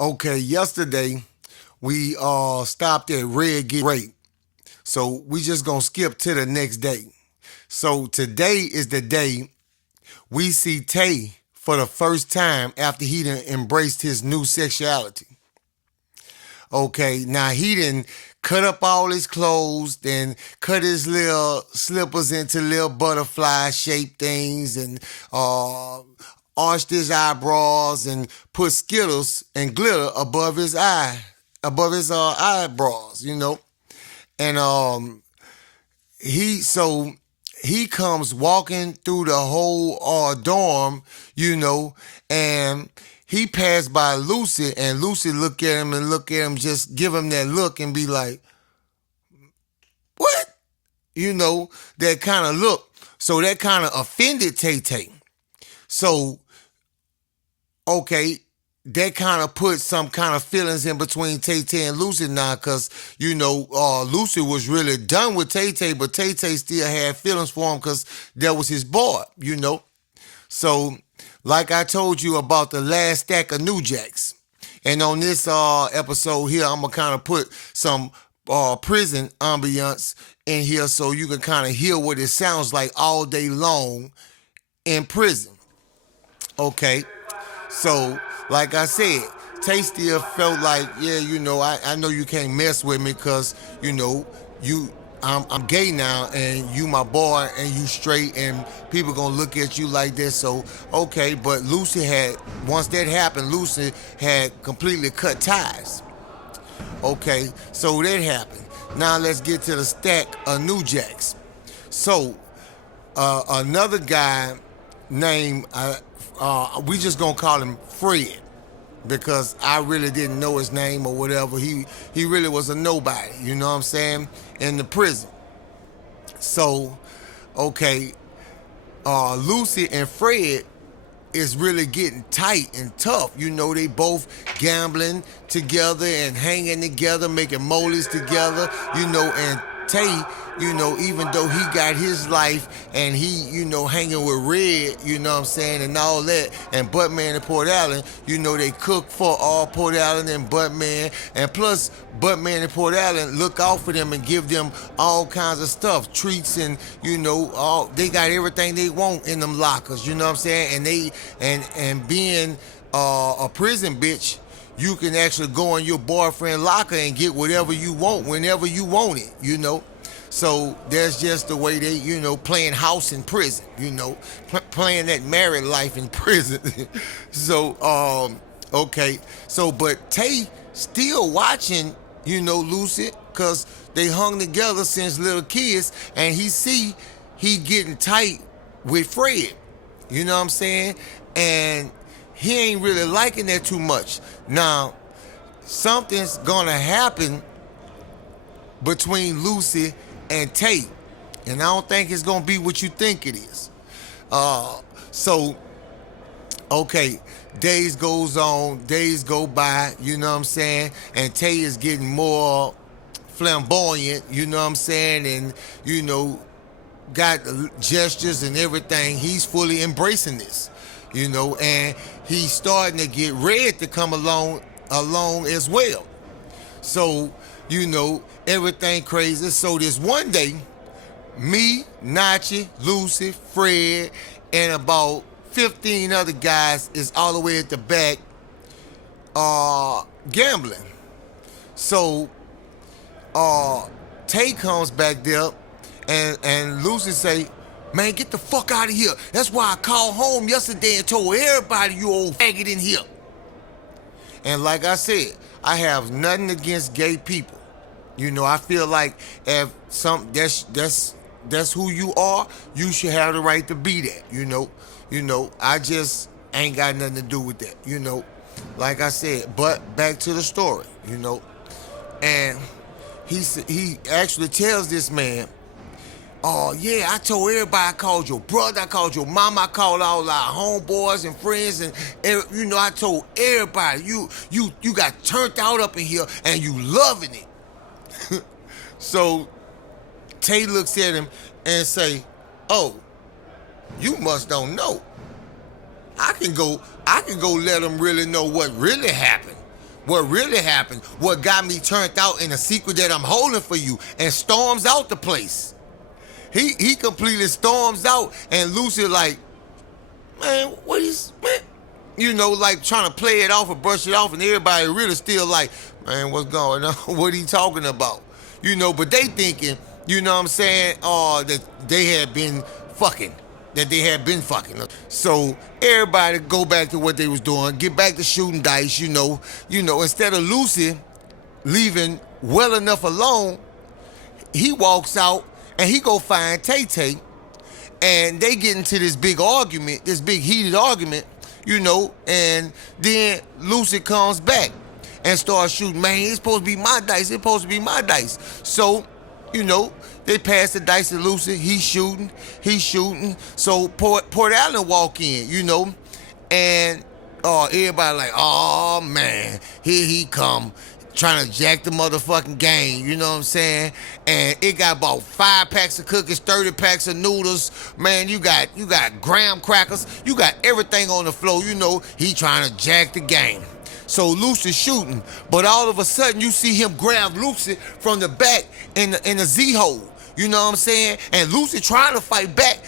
Okay, yesterday we stopped at Red Get Great. So we just gonna skip to the next day. So today is the day we see Tay for the first time after he done embraced his new sexuality. Okay, now he didn't cut up all his clothes, then cut his little slippers into little butterfly shaped things, and arched his eyebrows and put Skittles and glitter above his eyebrows, And he so he comes walking through the whole dorm, and he passed by Lucy, and Lucy look at him, just give him that look and be like, "What?" That kind of look. So that kind of offended Taytay. So okay, that kind of put some kind of feelings in between Taytay and Lucy now, because Lucy was really done with Taytay, but Taytay still had feelings for him because that was his boy. So, like I told you about the last stack of New Jacks, and on this episode here, I'm gonna kind of put some prison ambiance in here so you can kind of hear what it sounds like all day long in prison. Okay. So, like I said, Tay still felt like, yeah, I know you can't mess with me because, you I'm gay now and you my boy and you straight and people gonna look at you like this. So, okay, but once that happened, Lucy had completely cut ties. Okay, so that happened. Now let's get to the stack of New Jacks. So, another guy named we just gonna call him Fred because I really didn't know his name or whatever. He really was a nobody, you know what I'm saying, in the prison. So, okay, Lucy and Fred is really getting tight and tough. They both gambling together and hanging together, making molies together, and Tay, even though he got his life and he, hanging with Red, you know what I'm saying, and all that, and Buttman and Port Allen, they cook for all Port Allen and Buttman, and plus Buttman and Port Allen look out for them and give them all kinds of stuff, treats, and they got everything they want in them lockers, you know what I'm saying, and they and being a prison bitch, you can actually go in your boyfriend locker and get whatever you want whenever you want it. So that's just the way they, playing house in prison, playing that married life in prison. So, okay. So, but Tay still watching, Lucy, because they hung together since little kids, and he getting tight with Fred. You know what I'm saying? And he ain't really liking that too much. Now, something's gonna happen between Lucy and Tay, and I don't think it's gonna be what you think it is. So, okay, days go by, you know what I'm saying, and Tay is getting more flamboyant, you know what I'm saying, and got gestures and everything. He's fully embracing this, and he's starting to get Red to come along as well. So, everything crazy. So this one day, me, Nachi, Lucy, Fred, and about 15 other guys is all the way at the back gambling. So Tay comes back there and Lucy say, "Man, get the fuck out of here. That's why I called home yesterday and told everybody you old faggot in here." And like I said, I have nothing against gay people. I feel like if that's who you are, you should have the right to be that. I just ain't got nothing to do with that. Like I said, but back to the story. And he actually tells this man, "Oh yeah, I told everybody. I called your brother, I called your mama, I called all our homeboys and friends, and I told everybody you got turned out up in here and you loving it." So Tay looks at him and say, "Oh, you must don't know. I can go let them really know what really happened. what really happened, what got me turned out in a secret that I'm holding for you, and storms out the place. He completely storms out, and Lucy like, man, what is, man? You know, like trying to play it off or brush it off, and everybody really still like, man, what's going on? What he talking about? You know, but they thinking, you know what I'm saying, that they had been fucking. So everybody go back to what they was doing, get back to shooting dice, you know, instead of Lucy leaving well enough alone, he walks out and he go find Taytay, and they get into this big argument, this big heated argument, you know, and then Lucy comes back and starts shooting. Man, it's supposed to be my dice. So, you know, they pass the dice to Lucy. He's shooting. So Port Allen walk in, you know, and everybody like, oh man, here he come, trying to jack the motherfucking game, you know what I'm saying? And it got about 5 packs of cookies, 30 packs of noodles. Man, you got graham crackers, you got everything on the floor, you know, he trying to jack the game. So Lucy's shooting, but all of a sudden you see him grab Lucy from the back in the Z-hole. You know what I'm saying? And Lucy trying to fight back,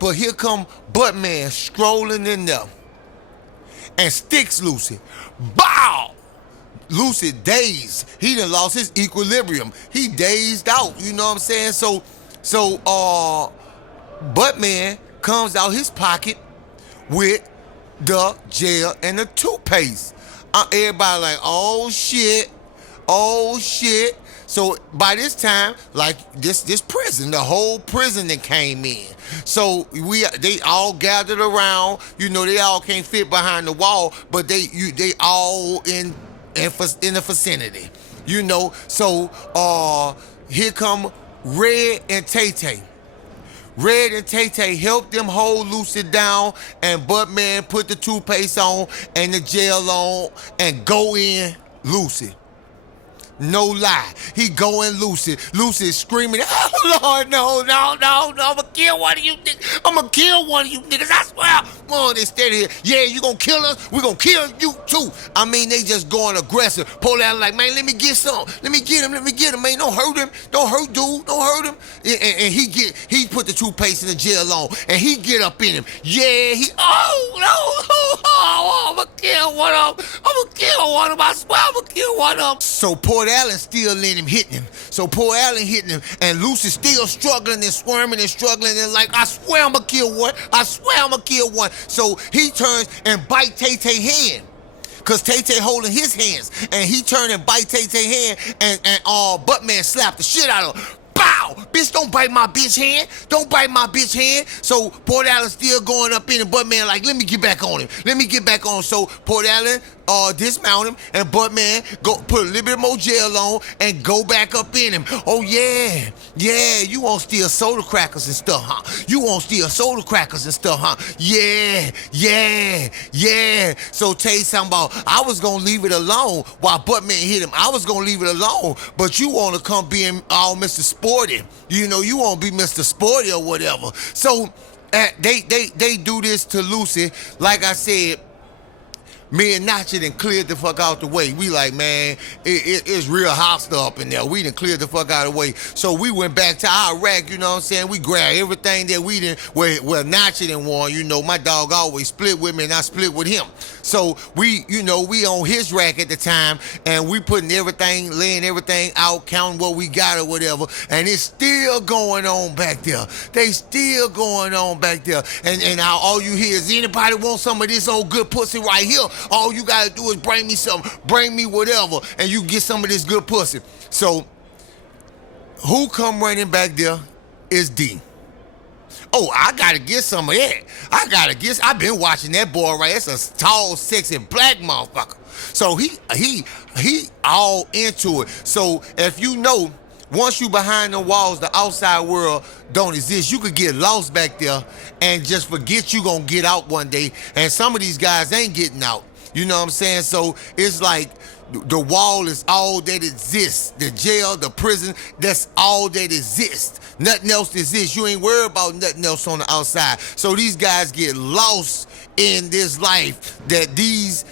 but here come Buttman strolling in there and sticks Lucy. Bow! Lucy dazed. He done lost his equilibrium. He dazed out, you know what I'm saying? So Buttman comes out his pocket with the gel and the toothpaste. Everybody like, oh shit. So by this time, like this prison, the whole prison that came in. So they all gathered around. You know, they all can't fit behind the wall, but they all in the vicinity. You know, so here come Red and Taytay. Red and Taytay helped them hold Lucy down, and Buttman put the toothpaste on and the gel on and go in Lucy. No lie. He go in Lucy. Lucy is screaming, oh Lord, no, I'ma kill one of you niggas. I swear. Oh, they steady here. Yeah, you gonna kill us? We gonna kill you too. I mean, they just going aggressive. Pull out like, man, let me get some. Let me get him, man. Don't hurt him. Don't hurt dude. Don't hurt him. And he put the toothpaste in the gel on, and he get up in him. Yeah, I'ma kill one of them. I swear I'ma kill one of them. So Port Allen still letting him hitting him. So Port Allen hitting him, and Lucy still struggling and squirming and struggling and like, I swear I'ma kill one. So he turns and bite Taytay hand, cause Taytay holding his hands, and he turn and bite Taytay hand, and Buttman slapped the shit out of him. Bow! Bitch, don't bite my bitch hand. So Port Allen still going up in, and Buttman like, let me get back on him. So Port Allen dismount him, and Buttman go put a little bit more gel on and go back up in him. Oh yeah, you won't steal soda crackers and stuff, huh? Yeah. So Tay talking about, I was gonna leave it alone while Buttman hit him. But you wanna come being all Mr. Sporty. You know, you wanna be Mr. Sporty or whatever. So they do this to Lucy. Like I said, me and Nachi done cleared the fuck out the way. We like, man, it's real hostile up in there. We done cleared the fuck out of the way. So we went back to our rack, you know what I'm saying? We grabbed everything that we didn't, where Nachi done won. You know, my dog always split with me, and I split with him. So we on his rack at the time, and we laying everything out, counting what we got or whatever, and it's still going on back there. And now all you hear is, anybody want some of this old good pussy right here? All you gotta do is bring me something, bring me whatever, and you get some of this good pussy. So who come running back there is D. Oh, I gotta get some of that. I've been watching that boy, right? It's a tall, sexy black motherfucker. So he all into it. So if you know, once you behind the walls, the outside world don't exist. You could get lost back there and just forget you gonna get out one day. And some of these guys ain't getting out. You know what I'm saying? So it's like the wall is all that exists. The jail, the prison, that's all that exists. Nothing else exists. You ain't worried about nothing else on the outside. So these guys get lost in this life that these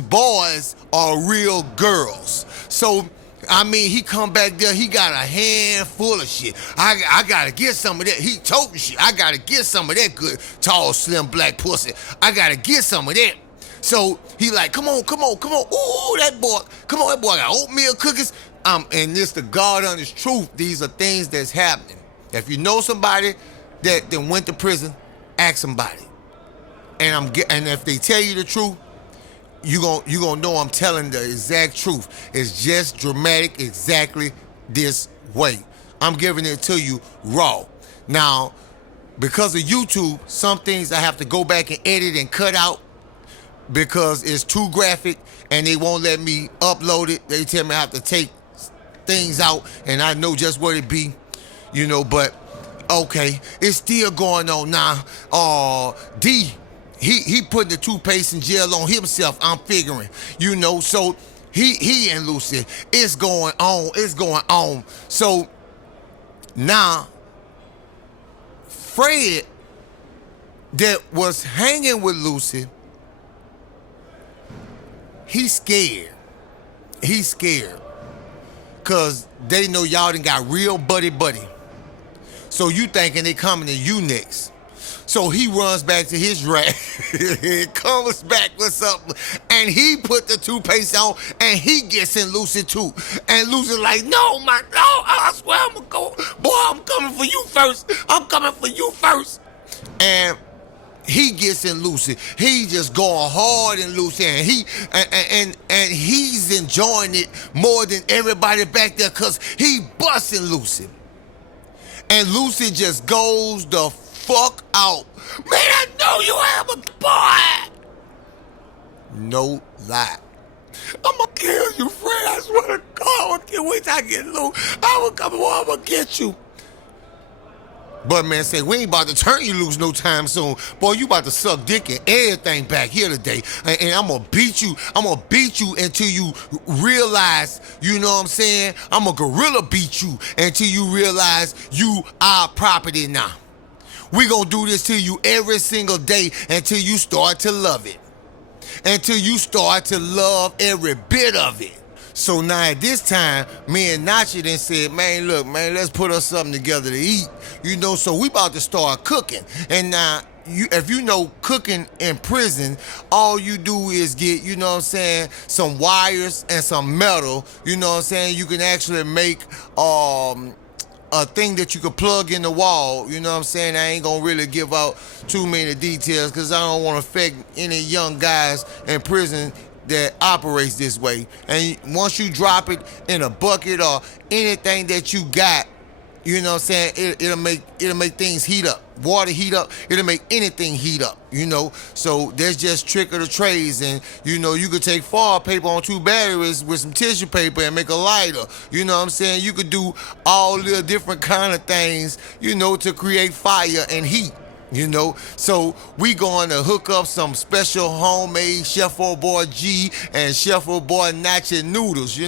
boys are real girls. So I mean, he come back there, he got a handful of shit. I gotta get some of that. He toting shit. I gotta get some of that good, tall, slim, black pussy. I gotta get some of that. So he like, come on. Ooh, that boy, come on, that boy got oatmeal cookies. And this the God honest truth. These are things that's happening. If you know somebody that went to prison, ask somebody. And if they tell you the truth, you gonna know I'm telling the exact truth. It's just dramatic exactly this way. I'm giving it to you raw. Now, because of YouTube, some things I have to go back and edit and cut out because it's too graphic and they won't let me upload it. They tell me I have to take things out and I know just what it be, but okay, it's still going on now. D, he putting the toothpaste in jail on himself, I'm figuring, so he and Lucy, it's going on. So now Fred that was hanging with Lucy, he's scared. Cause they know y'all done got real buddy. So you thinking they coming to you next. So he runs back to his rack, comes back with something, and he put the toothpaste on, and he gets in Lucy too. And Lucy's like, no, I swear I'm gonna go. Boy, I'm coming for you first. And he gets in Lucy. He just going hard in Lucy, and he's enjoying it more than everybody back there because he busting Lucy. And Lucy just goes the fuck out. Man, I know you have a boy. No lie. I'm gonna kill you, Fred. I swear to God. I can't wait till I get loose. I'm gonna get you. But man, say we ain't about to turn you loose no time soon. Boy, you about to suck dick and everything back here today. And I'm gonna beat you. I'm gonna beat you until you realize, you know what I'm saying? I'm gonna gorilla beat you until you realize you are property now. We gonna do this to you every single day until you start to love it. Until you start to love every bit of it. So now at this time, me and Nachi then said, man, look, man, let's put us something together to eat. So we about to start cooking. And now, if you know cooking in prison, all you do is get, some wires and some metal, you can actually make a thing that you could plug in the wall, I ain't gonna really give out too many details because I don't want to affect any young guys in prison that operates this way. And once you drop it in a bucket or anything that you got, it'll make things heat up. Water heat up, it'll make anything heat up, So there's just trick of the trades. And, you could take foil paper on 2 batteries with some tissue paper and make a lighter. You could do all the different kind of things, to create fire and heat. So we going to hook up some special homemade Chef Boy G and Chef Boy Nacho noodles,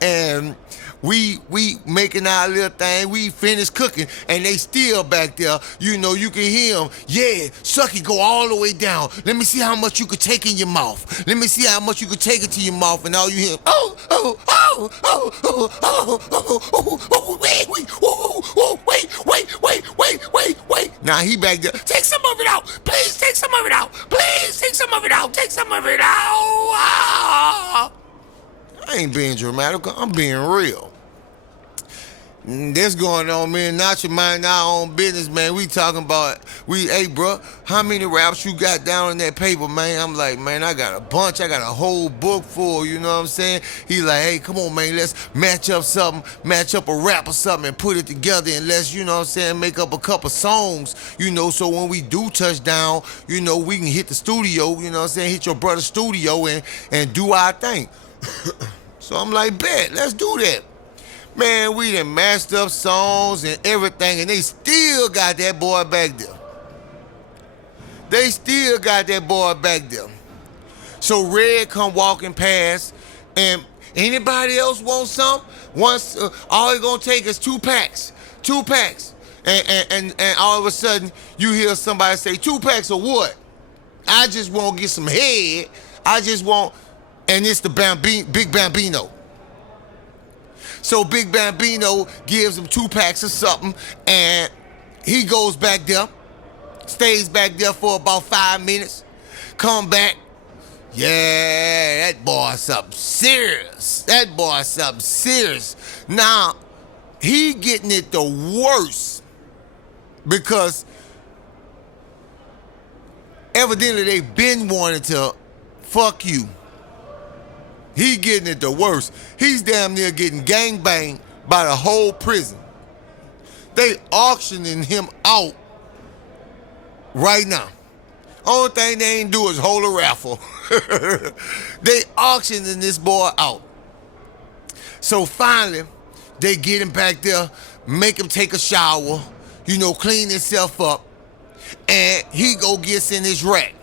and we making our little thing. We finished cooking, and they still back there. You can hear them. Yeah, Sucky, go all the way down. Let me see how much you could take in your mouth. Let me see how much you could take it to your mouth, and all you hear, wait. Now he back there. Take some of it out. Please take some of it out. Please take some of it out. Take some of it out. I ain't being dramatic. I'm being real. This going on, man. Not your mind our own business, man. We talking about, hey, bro, how many raps you got down in that paper, man? I'm like, man, I got a bunch. I got a whole book full, you know what I'm saying? He like, hey, come on, man, let's match up a rap or something and put it together and let's, make up a couple songs, so when we do touch down, we can hit the studio, hit your brother's studio and do our thing. So I'm like, bet, let's do that. Man, we done mashed up songs and everything, and they still got that boy back there. So Red come walking past, and anybody else want some? Once all it gonna take is 2 packs, 2 packs, and all of a sudden you hear somebody say 2 packs of what? I just want to get some head. I just want, and it's the Big Bambino. So Big Bambino gives him 2 packs of something, and he goes back there, stays back there for about 5 minutes, come back. Yeah, that boy something serious. That boy something serious. Now, he getting it the worst because evidently they been wanting to fuck you. He getting it the worst. He's damn near getting gangbanged by the whole prison. They auctioning him out right now. Only thing they ain't do is hold a raffle. They auctioning this boy out. So finally, they get him back there, make him take a shower, clean himself up, and he gets in his rack.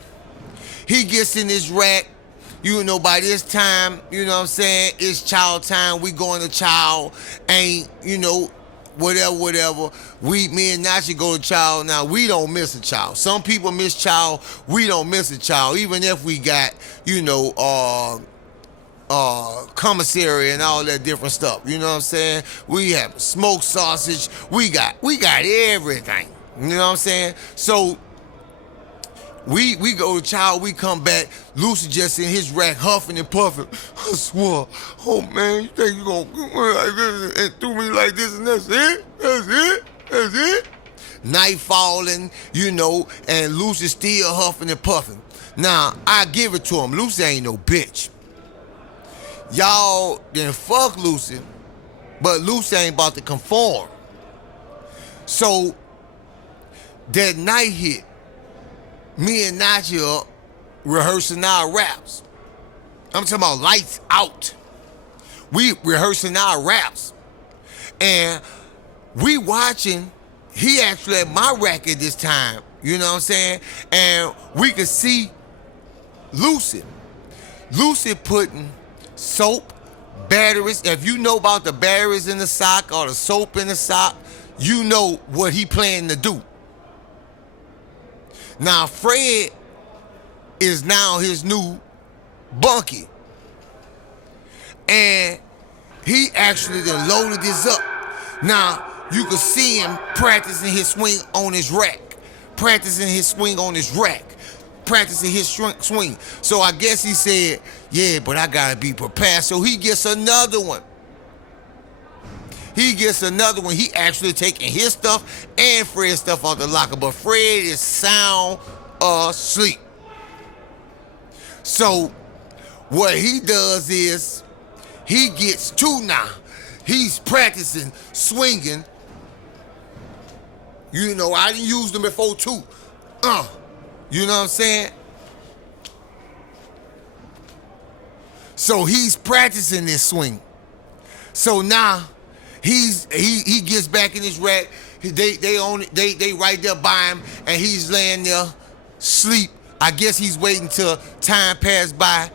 He gets in his rack. By this time, what I'm saying, it's child time. We going to child. Ain't, whatever. Me and Nachi go to child. Now, we don't miss a child. Some people miss child. We don't miss a child. Even if we got, commissary and all that different stuff. You know what I'm saying? We have smoked sausage. We got everything. You know what I'm saying? So, we go to child, we come back, Lucy just in his rack huffing and puffing. I swear, oh man, you think you gonna come like this and do me like this and that's it? That's it? Night falling, and Lucy still huffing and puffing. Now, I give it to him, Lucy ain't no bitch. Y'all then fuck Lucy, but Lucy ain't about to conform. So, that night hit. Me and Nachi up rehearsing our raps. I'm talking about lights out. We rehearsing our raps. And we watching, he actually at my rack at this time, you know what I'm saying? And we could see Lucy putting soap, batteries. If you know about the batteries in the sock or the soap in the sock, you know what he planning to do. Now, Fred is now his new bunkie. And he actually done loaded this up. Now, you can see him practicing his swing on his rack. Practicing his swing. So I guess he said, yeah, but I gotta be prepared. So he gets another one. He actually taking his stuff and Fred's stuff out the locker. But Fred is sound asleep. So what he does is he gets two now. He's practicing swinging. I didn't use them before too. You know what I'm saying? So he's practicing this swing. So now he gets back in his rack. They right there by him, and he's laying there sleep. I guess he's waiting till time pass by.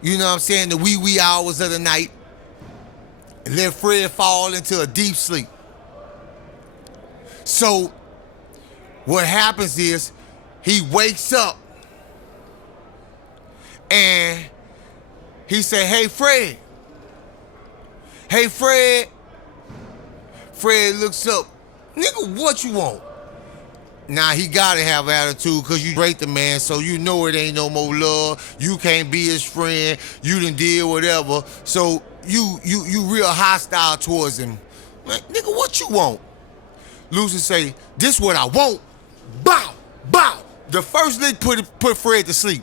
You know what I'm saying? The wee hours of the night, and let Fred fall into a deep sleep. So what happens is he wakes up and he say, "Hey Fred." Fred looks up. Nigga, what you want? Now, he gotta have attitude because you break the man, so you know it ain't no more love. You can't be his friend. You done did whatever. So you real hostile towards him. Like, nigga, what you want? Lucy say, this what I want. Bow, bow. The first lick put Fred to sleep.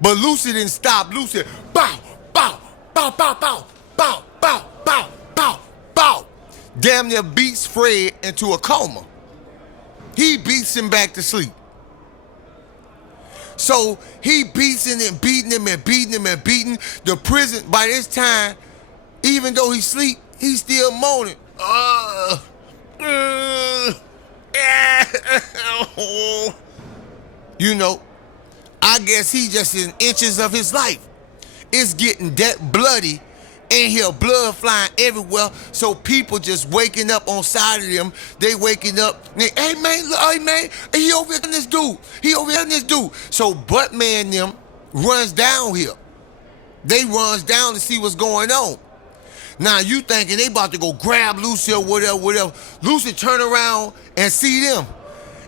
But Lucy didn't stop. Lucy said, bow, bow, bow, bow, bow, bow, bow, bow, bow, bow. Damn near beats Fred into a coma. He beats him back to sleep. So he beats him and beating him and beating him and beating. The prison, by this time, even though he sleep, he's still moaning. I guess he just in inches of his life. It's getting that bloody in here, blood flying everywhere. So people just waking up on side of them. They waking up. Hey man, look, hey man, he over here in this dude. He over here in this dude. So Buttman them runs down here. They runs down to see what's going on. Now you thinking they about to go grab Lucy or whatever. Lucy turn around and see them.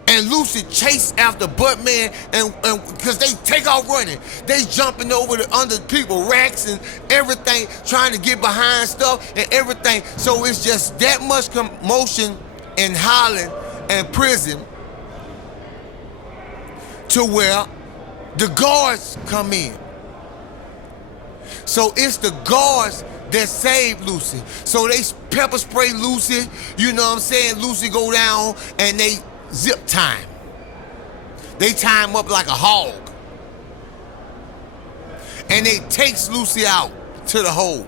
And Lucy chase after Buttman and because they take off running. They jumping over the under people, racks and everything, trying to get behind stuff and everything. So it's just that much commotion in Holland and prison to where the guards come in. So it's the guards that saved Lucy. So they pepper spray Lucy, you know what I'm saying? Lucy go down and they zip time. They tie him up like a hog. And they takes Lucy out to the hole.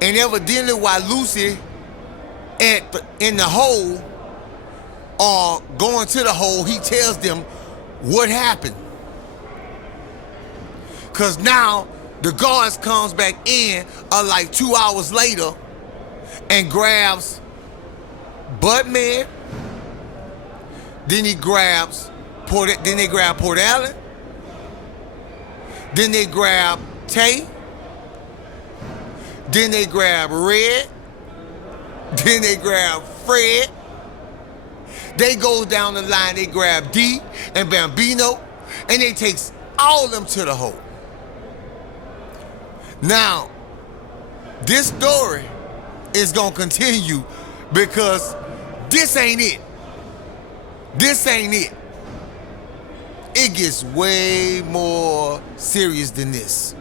And evidently while Lucy in the hole or going to the hole, he tells them what happened. Cause now the guards comes back in like 2 hours later and grabs Buttman. Then he grabs then they grab Port Allen. Then they grab Tay. Then they grab Red. Then they grab Fred. They go down the line, they grab D and Bambino, and they takes all of them to the hole. Now, this story is gonna continue because this ain't it. This ain't it. It gets way more serious than this.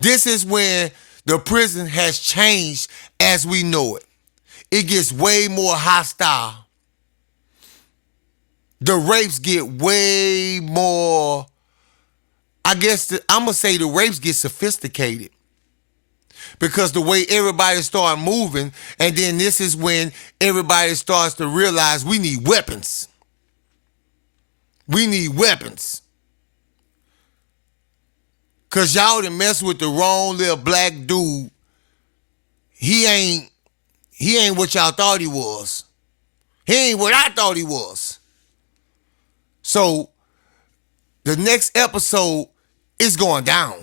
This is when the prison has changed as we know it. It gets way more hostile. The rapes get way more, I'm gonna say the rapes get sophisticated. Because the way everybody start moving, and then this is when everybody starts to realize we need weapons. We need weapons. Cause y'all done mess with the wrong little black dude. He ain't what y'all thought he was. He ain't what I thought he was. So the next episode is going down.